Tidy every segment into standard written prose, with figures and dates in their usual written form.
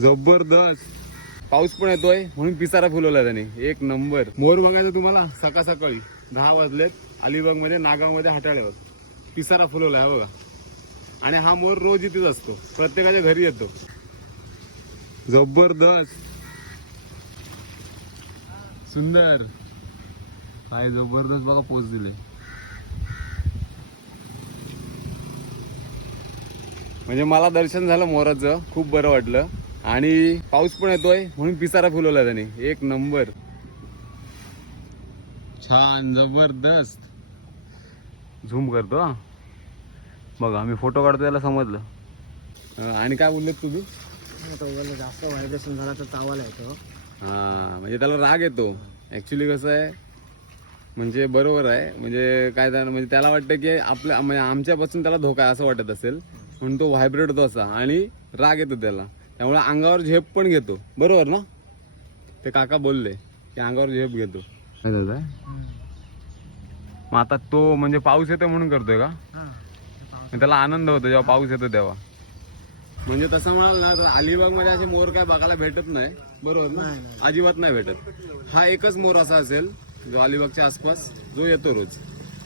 जबरदस्त. पाऊस पण येतोय म्हणून पिसारा फुलवला त्याने. एक नंबर. मोर बघायचं तुम्हाला सकाळ सकाळी 10 वाजलेत. अलिबाग मध्ये नागाव मध्ये हाटाळ्यावर पिसारा फुलवला आहे बघा. आणि हा मोर रोज इथेच असतो, प्रत्येकाच्या घरी येतो. जबरदस्त. सुंदर. काय जबरदस्त बघा पोच दिले. म्हणजे मला दर्शन झालं मोराचं, खूप बरं वाटलं. आणि पाऊस पण येतोय म्हणून पिसारा फुलवला त्याने. एक नंबर. छान जबरदस्त. झूम करतो हा बघा, मी फोटो काढतो त्याला समजलं. आणि काय बोललेत तुम्ही? जास्त व्हायब्रेशन झाला तर चावायला येतो. हा म्हणजे त्याला राग येतो. ऍक्च्युली कसं आहे म्हणजे बरोबर आहे. म्हणजे काय त्याला म्हणजे त्याला वाटतं की आपल्या म्हणजे आमच्यापासून त्याला धोका आहे असं वाटत असेल, म्हणून तो व्हायब्रेट होतो असा आणि राग येतो त्याला. त्यामुळे अंगावर झेप पण घेतो. बरोबर ना? ते काका बोलले की अंगावर झेप घेतो. मग आता तो म्हणजे पाऊस येतो म्हणून करतोय का? त्याला आनंद होतो जेव्हा पाऊस येतो तेव्हा. म्हणजे तसं म्हणाल ना तर अलिबाग मध्ये असे मोर काय बघायला भेटत नाही. बरोबर ना? अजिबात नाही भेटत. हा एकच मोर असा असेल जो अलिबागच्या आसपास जो येतो रोज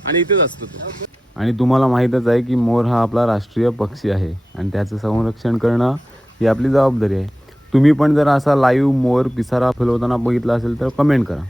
आणि इथेच असतो तो. आणि तुम्हाला माहीतच आहे की मोर हा आपला राष्ट्रीय पक्षी आहे आणि त्याचं संरक्षण करणं ही आपली जबाबदारी आहे. तुम्ही पण जर असा लाईव्ह मोर पिसारा फुलवताना बघितला असेल तर कमेंट करा.